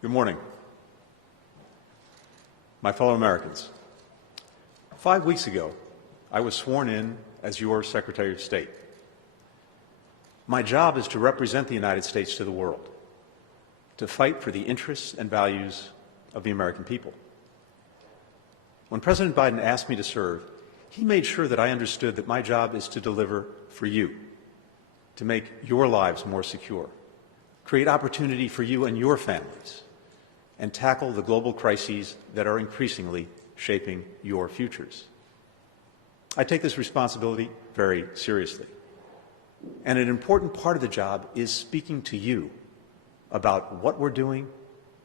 Good morning. My fellow Americans, 5 weeks ago, I was sworn in as your Secretary of State. My job is to represent the United States to the world, to fight for the interests and values of the American people. When President Biden asked me to serve, he made sure that I understood that my job is to deliver for you, to make your lives more secure, create opportunity for you and your families, and tackle the global crises that are increasingly shaping your futures. I take this responsibility very seriously. And an important part of the job is speaking to you about what we're doing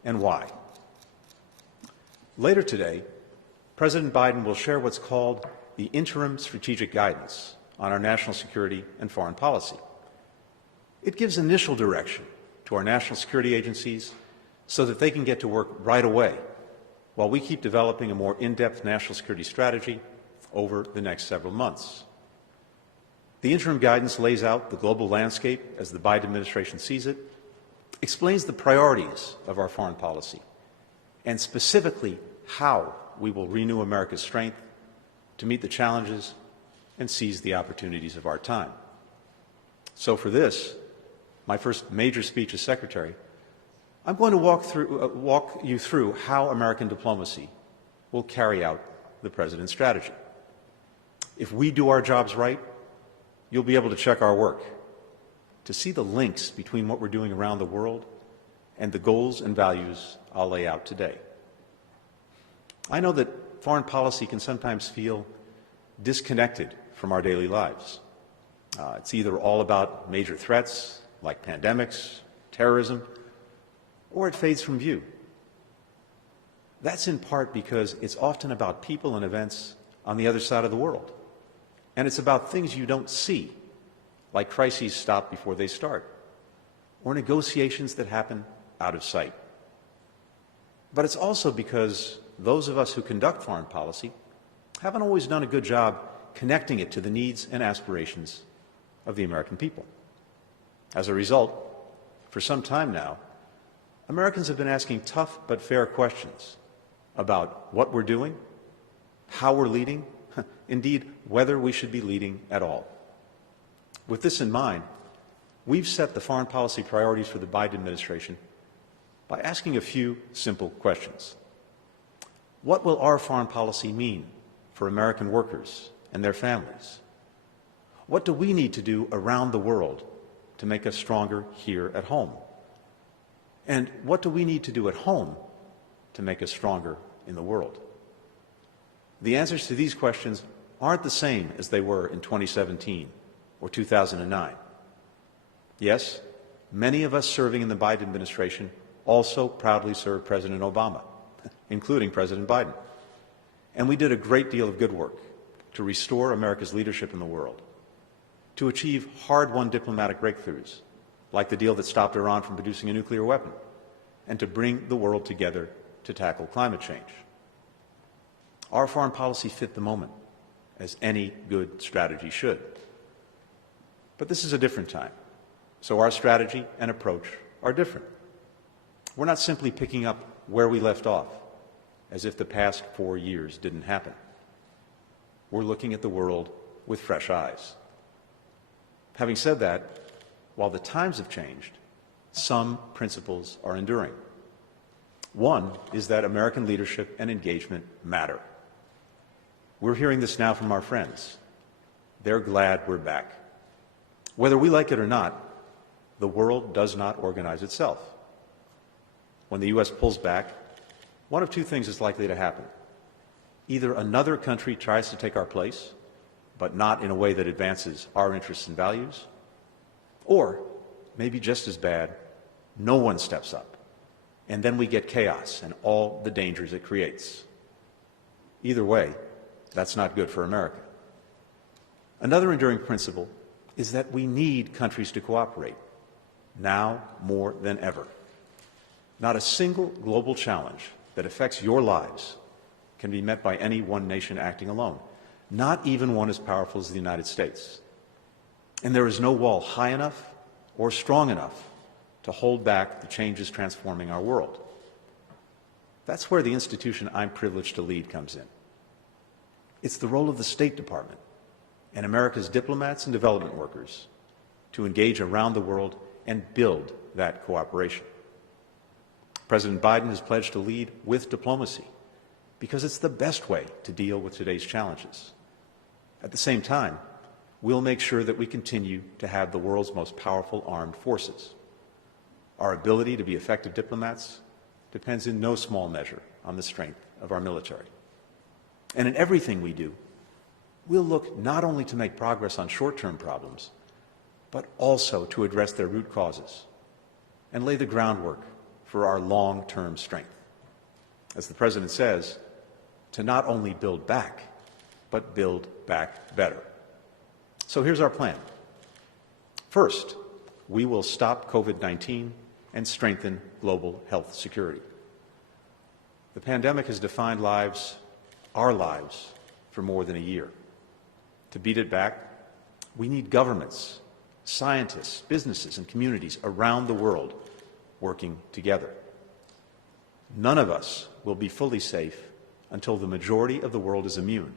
and why. Later today, President Biden will share what's called the Interim Strategic Guidance on our national security and foreign policy. It gives initial direction to our national security agencies so that they can get to work right away while we keep developing a more in-depth national security strategy over the next several months. The interim guidance lays out the global landscape as the Biden administration sees it, explains the priorities of our foreign policy, and specifically how we will renew America's strength to meet the challenges and seize the opportunities of our time. So for this, my first major speech as Secretary, I'm going to walk you through how American diplomacy will carry out the President's strategy. If we do our jobs right, you'll be able to check our work, to see the links between what we're doing around the world and the goals and values I'll lay out today. I know that foreign policy can sometimes feel disconnected from our daily lives. It's either all about major threats like pandemics, terrorism, or it fades from view. That's in part because it's often about people and events on the other side of the world. And it's about things you don't see, like crises stop before they start, or negotiations that happen out of sight. But it's also because those of us who conduct foreign policy haven't always done a good job connecting it to the needs and aspirations of the American people. As a result, for some time now, Americans have been asking tough but fair questions about what we're doing, how we're leading, indeed, whether we should be leading at all. With this in mind, we've set the foreign policy priorities for the Biden administration by asking a few simple questions. What will our foreign policy mean for American workers and their families? What do we need to do around the world to make us stronger here at home? And what do we need to do at home to make us stronger in the world? The answers to these questions aren't the same as they were in 2017 or 2009. Yes, many of us serving in the Biden administration also proudly served President Obama, including President Biden. And we did a great deal of good work to restore America's leadership in the world, to achieve hard-won diplomatic breakthroughs, like the deal that stopped Iran from producing a nuclear weapon, and to bring the world together to tackle climate change. Our foreign policy fit the moment, as any good strategy should. But this is a different time, so our strategy and approach are different. We're not simply picking up where we left off, as if the past 4 years didn't happen. We're looking at the world with fresh eyes. Having said that, while the times have changed, some principles are enduring. One is that American leadership and engagement matter. We're hearing this now from our friends. They're glad we're back. Whether we like it or not, the world does not organize itself. When the U.S. pulls back, one of two things is likely to happen. Either another country tries to take our place, but not in a way that advances our interests and values, or, maybe just as bad, no one steps up, and then we get chaos and all the dangers it creates. Either way, that's not good for America. Another enduring principle is that we need countries to cooperate, now more than ever. Not a single global challenge that affects your lives can be met by any one nation acting alone, not even one as powerful as the United States. And there is no wall high enough or strong enough to hold back the changes transforming our world. That's where the institution I'm privileged to lead comes in. It's the role of the State Department and America's diplomats and development workers to engage around the world and build that cooperation. President Biden has pledged to lead with diplomacy because it's the best way to deal with today's challenges. At the same time, we'll make sure that we continue to have the world's most powerful armed forces. Our ability to be effective diplomats depends in no small measure on the strength of our military. And in everything we do, we'll look not only to make progress on short-term problems, but also to address their root causes and lay the groundwork for our long-term strength. As the President says, to not only build back, but build back better. So here's our plan. First, we will stop COVID-19 and strengthen global health security. The pandemic has defined lives, our lives, for more than a year. To beat it back, we need governments, scientists, businesses, and communities around the world working together. None of us will be fully safe until the majority of the world is immune,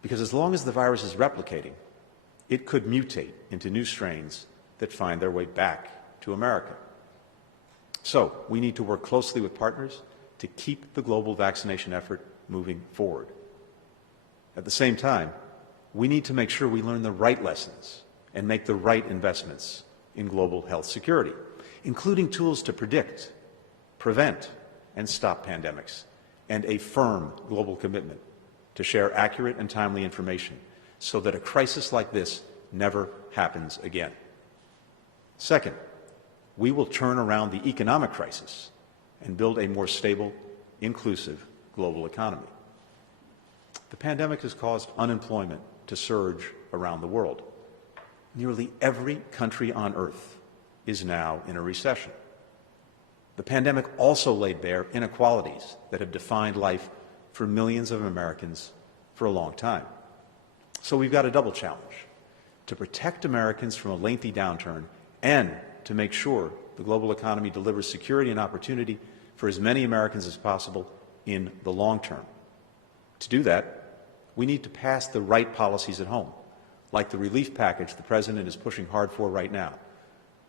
because as long as the virus is replicating, it could mutate into new strains that find their way back to America. So we need to work closely with partners to keep the global vaccination effort moving forward. At the same time, we need to make sure we learn the right lessons and make the right investments in global health security, including tools to predict, prevent, and stop pandemics, and a firm global commitment to share accurate and timely information so that a crisis like this never happens again. Second, we will turn around the economic crisis and build a more stable, inclusive global economy. The pandemic has caused unemployment to surge around the world. Nearly every country on earth is now in a recession. The pandemic also laid bare inequalities that have defined life for millions of Americans for a long time. So we've got a double challenge: to protect Americans from a lengthy downturn and to make sure the global economy delivers security and opportunity for as many Americans as possible in the long term. To do that, we need to pass the right policies at home, like the relief package the President is pushing hard for right now,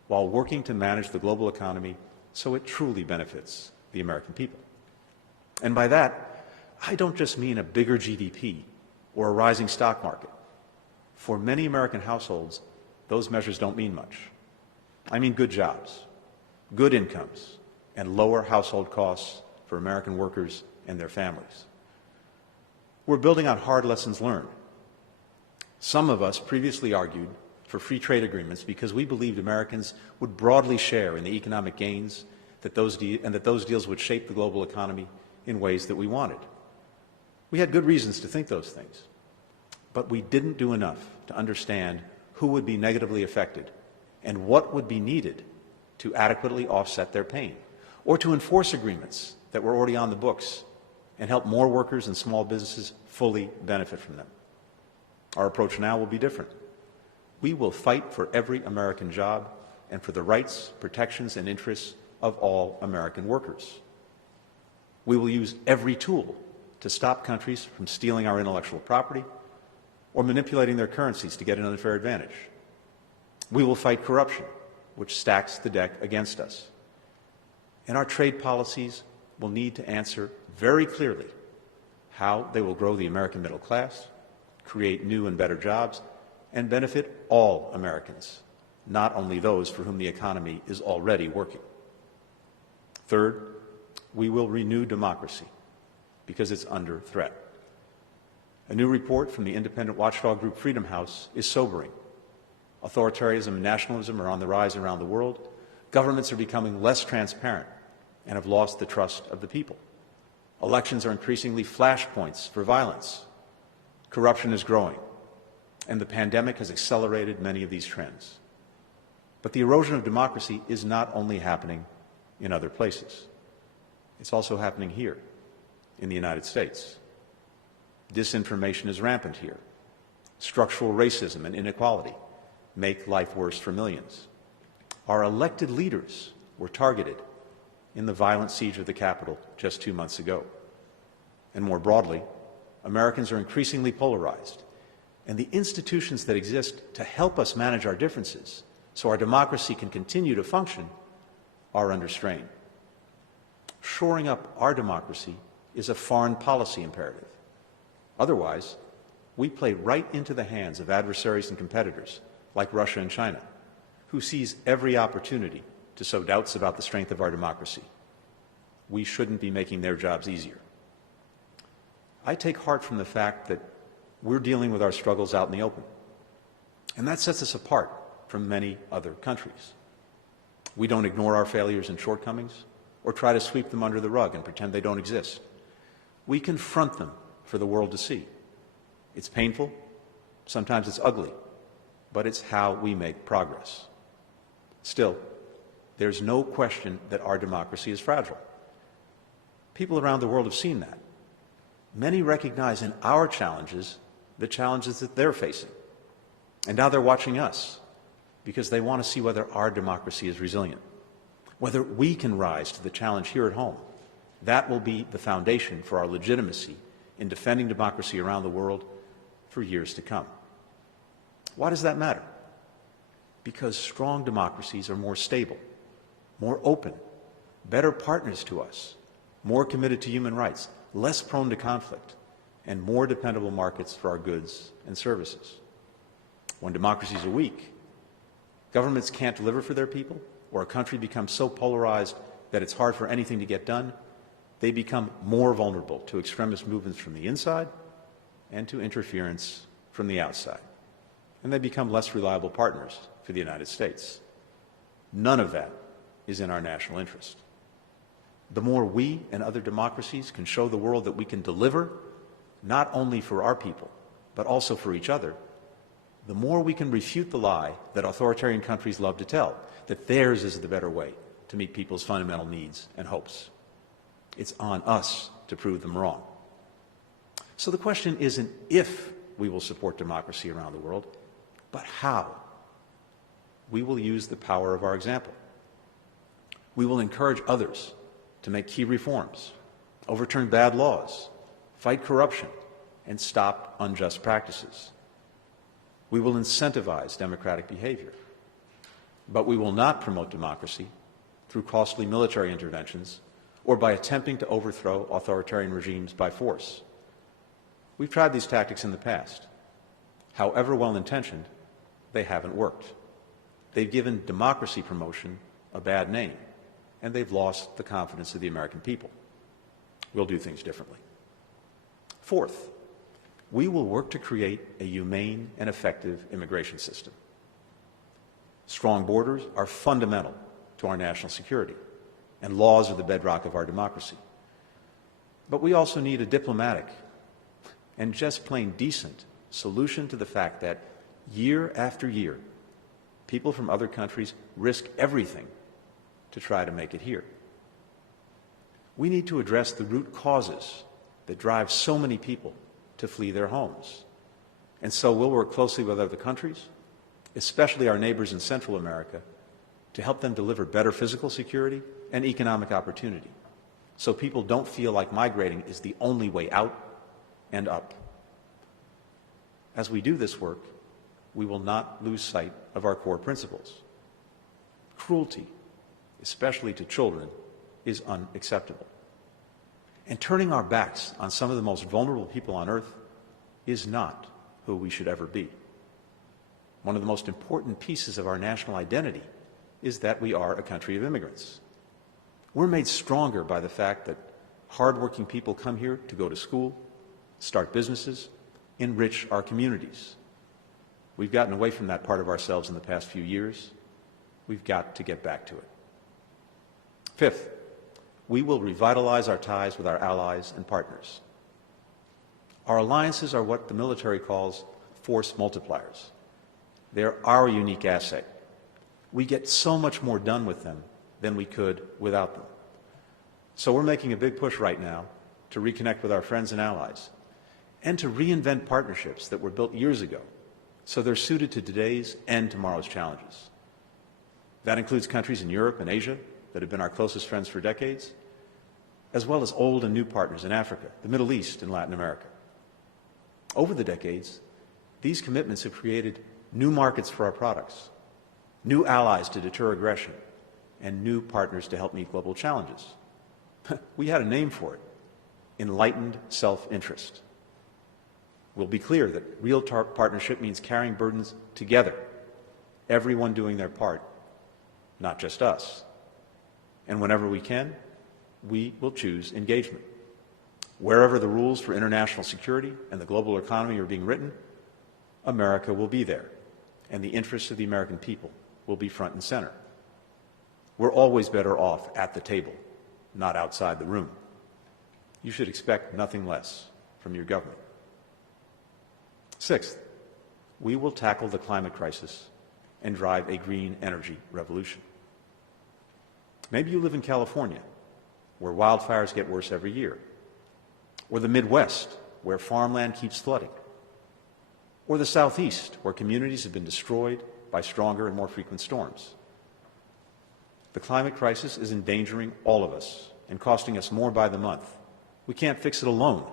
while working to manage the global economy so it truly benefits the American people. And by that, I don't just mean a bigger GDP or a rising stock market. For many American households, those measures don't mean much. I mean good jobs, good incomes, and lower household costs for American workers and their families. We're building on hard lessons learned. Some of us previously argued for free trade agreements because we believed Americans would broadly share in the economic gains that those deals would shape the global economy in ways that we wanted. We had good reasons to think those things, but we didn't do enough to understand who would be negatively affected and what would be needed to adequately offset their pain, or to enforce agreements that were already on the books and help more workers and small businesses fully benefit from them. Our approach now will be different. We will fight for every American job and for the rights, protections, and interests of all American workers. We will use every tool to stop countries from stealing our intellectual property or manipulating their currencies to get an unfair advantage. We will fight corruption, which stacks the deck against us. And our trade policies will need to answer very clearly how they will grow the American middle class, create new and better jobs, and benefit all Americans, not only those for whom the economy is already working. Third, we will renew democracy because it's under threat. A new report from the independent watchdog group Freedom House is sobering. Authoritarianism and nationalism are on the rise around the world. Governments are becoming less transparent and have lost the trust of the people. Elections are increasingly flashpoints for violence. Corruption is growing, and the pandemic has accelerated many of these trends. But the erosion of democracy is not only happening in other places. It's also happening here in the United States. Disinformation is rampant here. Structural racism and inequality make life worse for millions. Our elected leaders were targeted in the violent siege of the Capitol just 2 months ago. And more broadly, Americans are increasingly polarized, and the institutions that exist to help us manage our differences so our democracy can continue to function are under strain. Shoring up our democracy is a foreign policy imperative. Otherwise, we play right into the hands of adversaries and competitors like Russia and China, who seize every opportunity to sow doubts about the strength of our democracy. We shouldn't be making their jobs easier. I take heart from the fact that we're dealing with our struggles out in the open, and that sets us apart from many other countries. We don't ignore our failures and shortcomings or try to sweep them under the rug and pretend they don't exist. We confront them for the world to see. It's painful, sometimes it's ugly, but it's how we make progress. Still, there's no question that our democracy is fragile. People around the world have seen that. Many recognize in our challenges the challenges that they're facing. And now they're watching us because they want to see whether our democracy is resilient, whether we can rise to the challenge here at home. That will be the foundation for our legitimacy in defending democracy around the world for years to come. Why does that matter? Because strong democracies are more stable, more open, better partners to us, more committed to human rights, less prone to conflict, and more dependable markets for our goods and services. When democracies are weak, governments can't deliver for their people, or a country becomes so polarized that it's hard for anything to get done, they become more vulnerable to extremist movements from the inside and to interference from the outside. And they become less reliable partners for the United States. None of that is in our national interest. The more we and other democracies can show the world that we can deliver, not only for our people, but also for each other, the more we can refute the lie that authoritarian countries love to tell, that theirs is the better way to meet people's fundamental needs and hopes. It's on us to prove them wrong. So the question isn't if we will support democracy around the world, but how. We will use the power of our example. We will encourage others to make key reforms, overturn bad laws, fight corruption, and stop unjust practices. We will incentivize democratic behavior, but we will not promote democracy through costly military interventions or by attempting to overthrow authoritarian regimes by force. We've tried these tactics in the past. However well-intentioned, they haven't worked. They've given democracy promotion a bad name, and they've lost the confidence of the American people. We'll do things differently. Fourth, we will work to create a humane and effective immigration system. Strong borders are fundamental to our national security, and laws are the bedrock of our democracy. But we also need a diplomatic and just plain decent solution to the fact that year after year, people from other countries risk everything to try to make it here. We need to address the root causes that drive so many people to flee their homes. And so we'll work closely with other countries, especially our neighbors in Central America, to help them deliver better physical security and economic opportunity, so people don't feel like migrating is the only way out and up. As we do this work, we will not lose sight of our core principles. Cruelty, especially to children, is unacceptable. And turning our backs on some of the most vulnerable people on earth is not who we should ever be. One of the most important pieces of our national identity is that we are a country of immigrants. We're made stronger by the fact that hardworking people come here to go to school, start businesses, enrich our communities. We've gotten away from that part of ourselves in the past few years. We've got to get back to it. Fifth, we will revitalize our ties with our allies and partners. Our alliances are what the military calls force multipliers. They're our unique asset. We get so much more done with them than we could without them. So we're making a big push right now to reconnect with our friends and allies and to reinvent partnerships that were built years ago so they're suited to today's and tomorrow's challenges. That includes countries in Europe and Asia that have been our closest friends for decades, as well as old and new partners in Africa, the Middle East, and Latin America. Over the decades, these commitments have created new markets for our products, new allies to deter aggression, and new partners to help meet global challenges. We had a name for it: enlightened self-interest. We'll be clear that real partnership means carrying burdens together, everyone doing their part, not just us. And whenever we can, we will choose engagement. Wherever the rules for international security and the global economy are being written, America will be there, and the interests of the American people will be front and center. We're always better off at the table, not outside the room. You should expect nothing less from your government. Sixth, we will tackle the climate crisis and drive a green energy revolution. Maybe you live in California, where wildfires get worse every year, or the Midwest, where farmland keeps flooding, or the Southeast, where communities have been destroyed by stronger and more frequent storms. The climate crisis is endangering all of us and costing us more by the month. We can't fix it alone.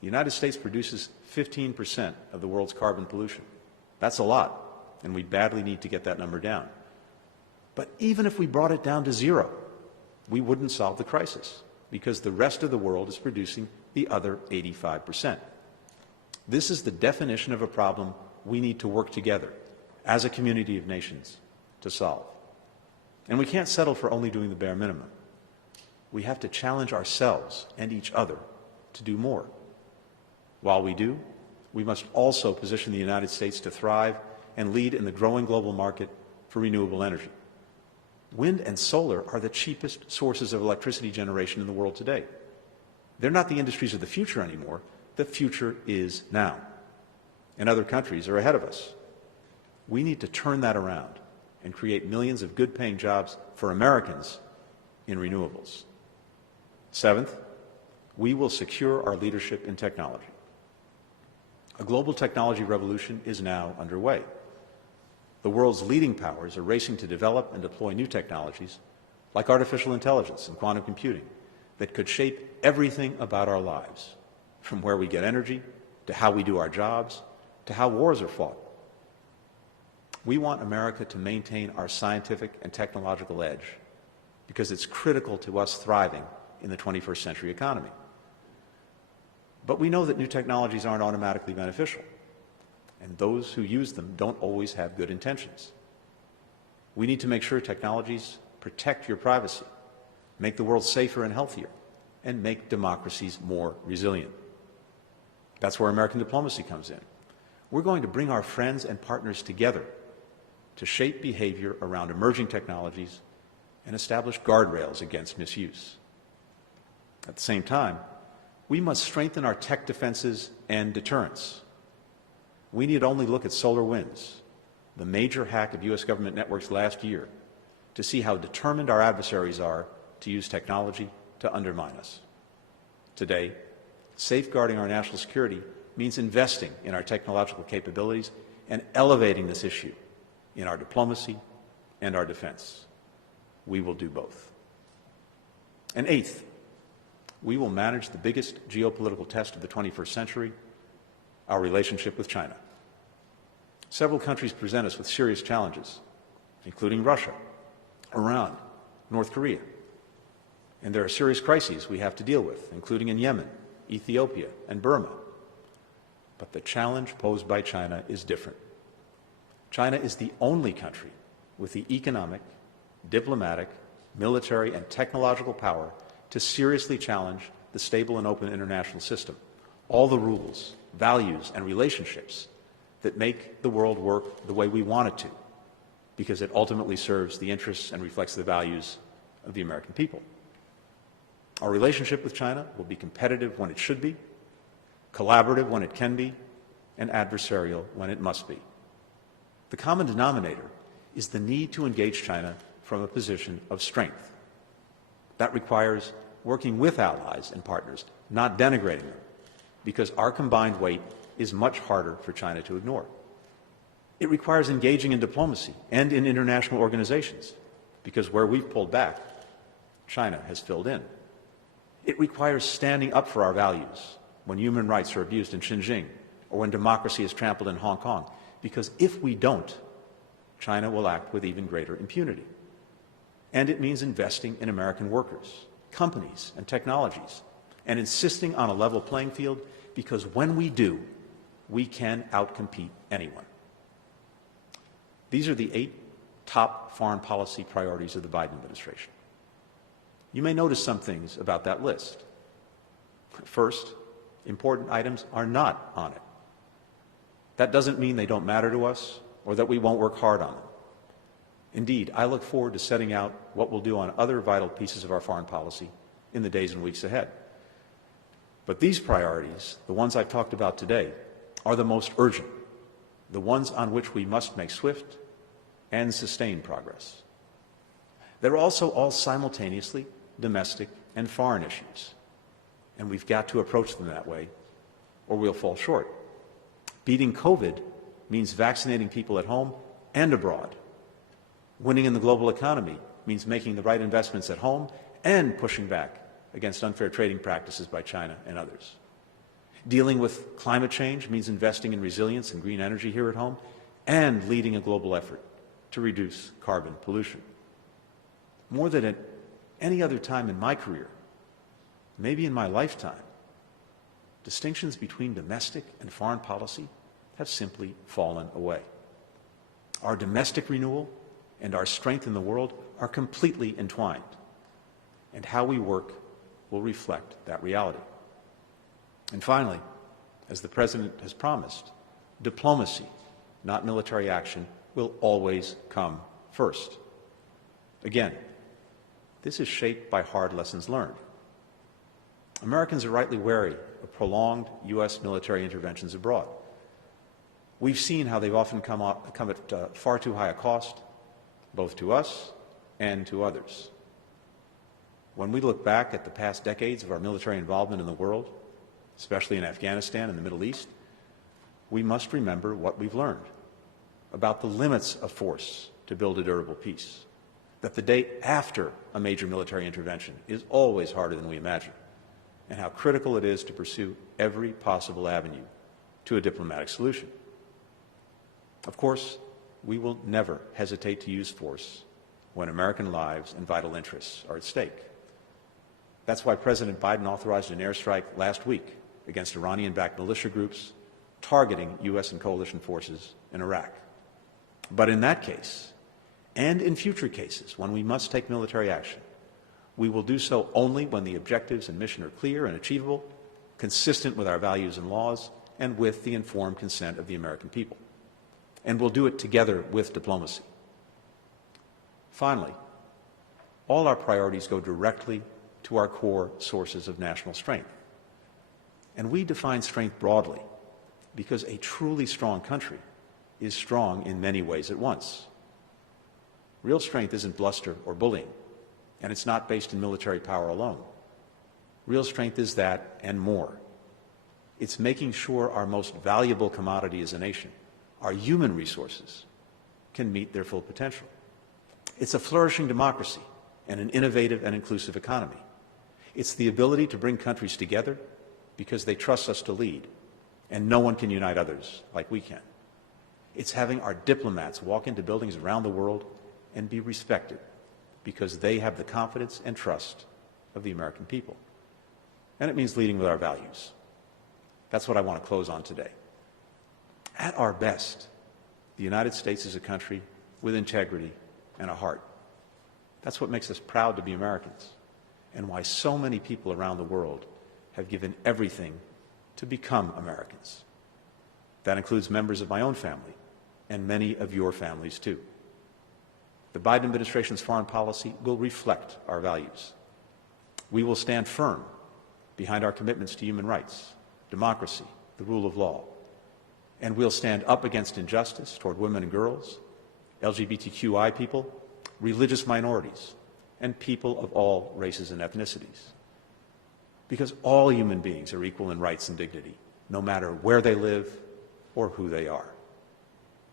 The United States produces 15% of the world's carbon pollution. That's a lot, and we badly need to get that number down. But even if we brought it down to zero, we wouldn't solve the crisis, because the rest of the world is producing the other 85%. This is the definition of a problem we need to work together as a community of nations to solve. And we can't settle for only doing the bare minimum. We have to challenge ourselves and each other to do more. While we do, we must also position the United States to thrive and lead in the growing global market for renewable energy. Wind and solar are the cheapest sources of electricity generation in the world today. They're not the industries of the future anymore. The future is now. And other countries are ahead of us. We need to turn that around and create millions of good-paying jobs for Americans in renewables. Seventh, we will secure our leadership in technology. A global technology revolution is now underway. The world's leading powers are racing to develop and deploy new technologies like artificial intelligence and quantum computing that could shape everything about our lives, from where we get energy, to how we do our jobs, to how wars are fought. We want America to maintain our scientific and technological edge because it's critical to us thriving in the 21st century economy. But we know that new technologies aren't automatically beneficial, and those who use them don't always have good intentions. We need to make sure technologies protect your privacy, make the world safer and healthier, and make democracies more resilient. That's where American diplomacy comes in. We're going to bring our friends and partners together to shape behavior around emerging technologies and establish guardrails against misuse. At the same time, we must strengthen our tech defenses and deterrence. We need only look at SolarWinds, the major hack of U.S. government networks last year, to see how determined our adversaries are to use technology to undermine us. Today, safeguarding our national security means investing in our technological capabilities and elevating this issue in our diplomacy and our defense. We will do both. And eighth, we will manage the biggest geopolitical test of the 21st century, our relationship with China. Several countries present us with serious challenges, including Russia, Iran, North Korea. And there are serious crises we have to deal with, including in Yemen, Ethiopia, and Burma. But the challenge posed by China is different. China is the only country with the economic, diplomatic, military, and technological power to seriously challenge the stable and open international system, all the rules, values, and relationships that make the world work the way we want it to, because it ultimately serves the interests and reflects the values of the American people. Our relationship with China will be competitive when it should be, collaborative when it can be, and adversarial when it must be. The common denominator is the need to engage China from a position of strength. That requires working with allies and partners, not denigrating them, because our combined weight is much harder for China to ignore. It requires engaging in diplomacy and in international organizations, because where we've pulled back, China has filled in. It requires standing up for our values when human rights are abused in Xinjiang or when democracy is trampled in Hong Kong, because if we don't, China will act with even greater impunity. And it means investing in American workers, companies, and technologies, and insisting on a level playing field, because when we do, we can outcompete anyone. These are the 8 top foreign policy priorities of the Biden administration. You may notice some things about that list. First, important items are not on it. That doesn't mean they don't matter to us or that we won't work hard on them. Indeed, I look forward to setting out what we'll do on other vital pieces of our foreign policy in the days and weeks ahead. But these priorities, the ones I've talked about today, are the most urgent, the ones on which we must make swift and sustained progress. They're also all simultaneously domestic and foreign issues, and we've got to approach them that way, or we'll fall short. Beating COVID means vaccinating people at home and abroad. Winning in the global economy means making the right investments at home and pushing back against unfair trading practices by China and others. Dealing with climate change means investing in resilience and green energy here at home and leading a global effort to reduce carbon pollution. More than at any other time in my career, maybe in my lifetime, distinctions between domestic and foreign policy have simply fallen away. Our domestic renewal and our strength in the world are completely entwined, and how we work will reflect that reality. And finally, as the President has promised, diplomacy, not military action, will always come first. Again, this is shaped by hard lessons learned. Americans are rightly wary of prolonged U.S. military interventions abroad. We've seen how they've often come at far too high a cost, both to us and to others. When we look back at the past decades of our military involvement in the world, especially in Afghanistan and the Middle East, we must remember what we've learned about the limits of force to build a durable peace, that the day after a major military intervention is always harder than we imagine, and how critical it is to pursue every possible avenue to a diplomatic solution. Of course, we will never hesitate to use force when American lives and vital interests are at stake. That's why President Biden authorized an airstrike last week against Iranian-backed militia groups targeting U.S. and coalition forces in Iraq. But in that case, and in future cases when we must take military action, we will do so only when the objectives and mission are clear and achievable, consistent with our values and laws, and with the informed consent of the American people. And we'll do it together with diplomacy. Finally, all our priorities go directly to our core sources of national strength. And we define strength broadly because a truly strong country is strong in many ways at once. Real strength isn't bluster or bullying, and it's not based in military power alone. Real strength is that and more. It's making sure our most valuable commodity as a nation, our human resources, can meet their full potential. It's a flourishing democracy and an innovative and inclusive economy. It's the ability to bring countries together because they trust us to lead, and no one can unite others like we can. It's having our diplomats walk into buildings around the world and be respected because they have the confidence and trust of the American people. And it means leading with our values. That's what I want to close on today. At our best, the United States is a country with integrity and a heart. That's what makes us proud to be Americans, and why so many people around the world have given everything to become Americans. That includes members of my own family and many of your families too. The Biden administration's foreign policy will reflect our values. We will stand firm behind our commitments to human rights, democracy, the rule of law, and we'll stand up against injustice toward women and girls, LGBTQI people, religious minorities, and people of all races and ethnicities. Because all human beings are equal in rights and dignity, no matter where they live or who they are.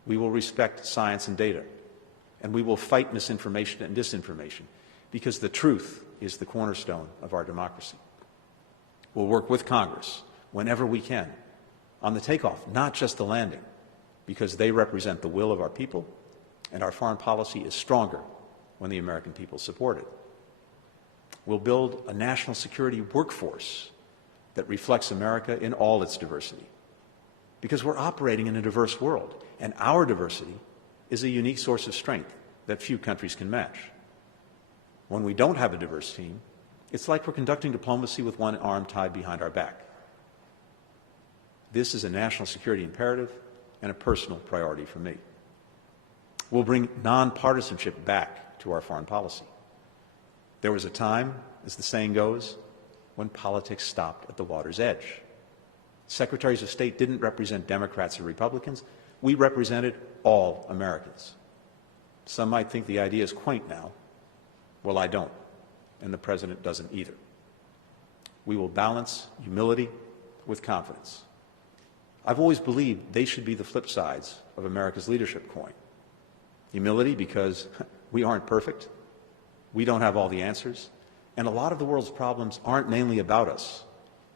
We will respect science and data and we will fight misinformation and disinformation because the truth is the cornerstone of our democracy. We'll work with Congress whenever we can on the takeoff, not just the landing, because they represent the will of our people, and our foreign policy is stronger when the American people support it. We'll build a national security workforce that reflects America in all its diversity, because we're operating in a diverse world, and our diversity is a unique source of strength that few countries can match. When we don't have a diverse team, it's like we're conducting diplomacy with one arm tied behind our back. This is a national security imperative and a personal priority for me. We'll bring nonpartisanship back to our foreign policy. There was a time, as the saying goes, when politics stopped at the water's edge. Secretaries of State didn't represent Democrats or Republicans. We represented all Americans. Some might think the idea is quaint now. Well, I don't, and the President doesn't either. We will balance humility with confidence. I've always believed they should be the flip sides of America's leadership coin. Humility because we aren't perfect, we don't have all the answers, and a lot of the world's problems aren't mainly about us,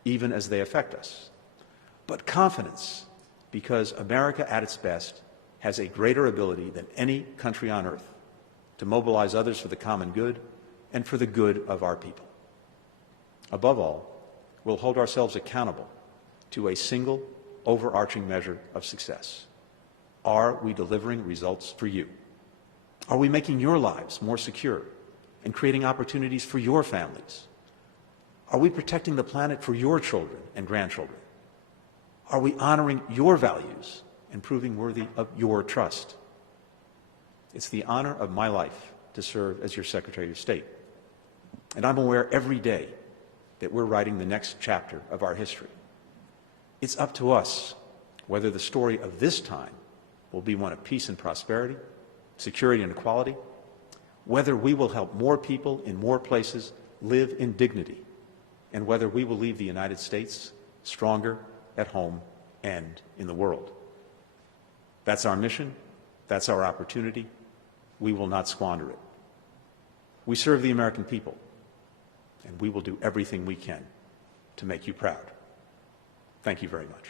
even as they affect us. But confidence because America at its best has a greater ability than any country on earth to mobilize others for the common good and for the good of our people. Above all, we'll hold ourselves accountable to a single overarching measure of success. Are we delivering results for you? Are we making your lives more secure and creating opportunities for your families? Are we protecting the planet for your children and grandchildren? Are we honoring your values and proving worthy of your trust? It's the honor of my life to serve as your Secretary of State. And I'm aware every day that we're writing the next chapter of our history. It's up to us whether the story of this time will be one of peace and prosperity, security and equality, whether we will help more people in more places live in dignity, and whether we will leave the United States stronger at home and in the world. That's our mission. That's our opportunity. We will not squander it. We serve the American people, and we will do everything we can to make you proud. Thank you very much.